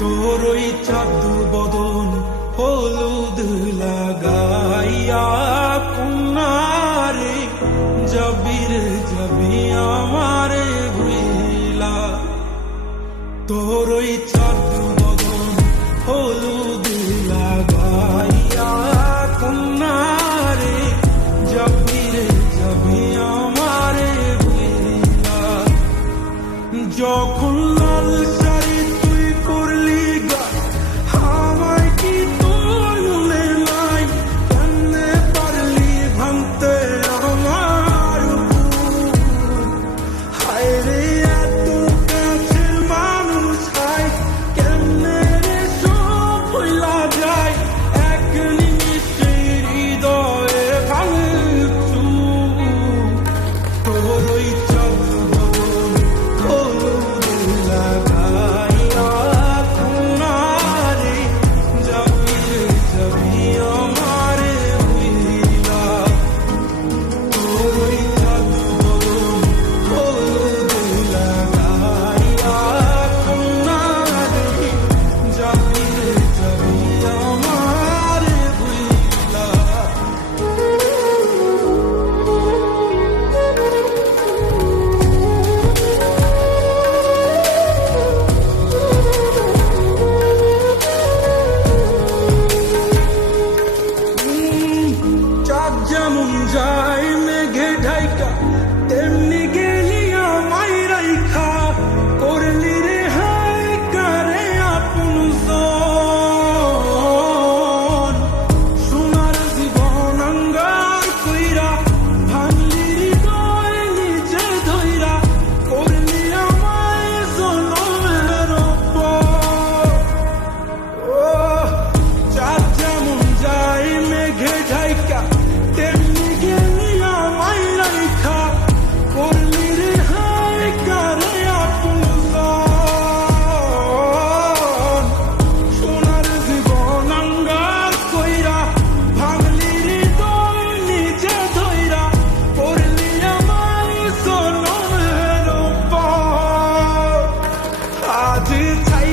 তোর ওই চাঁদ বদন হলুদ লাগাইয়া কন্যারে যাবি আমারে ভুইলা। তোর ওই চাঁদ বদন হলুদ লাগাইয়া কন্যারে যাবি আমারে ভুইলা। যখন লাল শাড়ি তুই করলি গা আমায় কি তোর মনে নাই? কেমনে পারলি ভাঙতে আমার বুক? হায় রে এত কাছের মানুষ হায় কেমনে রে সব ভুইলা যায়? এক নিমিষে হৃদয়ে ভাঙচু। তোর ওই চাঁদ বদন হলুদ লাগাইয়া কন্যারে যাবি আমারে ভুইলা। তোর ওই চাঁদ বদন হলুদ লাগাইয়া কন্যারে যাবি আমারে ভুইলা। চাঁদ যেমন যায় মেঘে ঢাইকা তেমনি গেলি আমায় রাইখা। করলি রে হায় কারে আপন জন। সোনার জীবন আঙ্গার কইরা ভাঙলি হৃদয় নিজে ধইরা। করলি আমায় জনমের পর। ও চাঁদ যেমন যায় মেঘে ঢাইকা তেমনি গেলি আমায় রাইখা। করলি রে হায় কারে আপন জন। সোনার জীবন আঙ্গার কইরা ভাঙলি হৃদয় নিজে ধইরা। করলি আমায় জনমের পর। আজ ছাই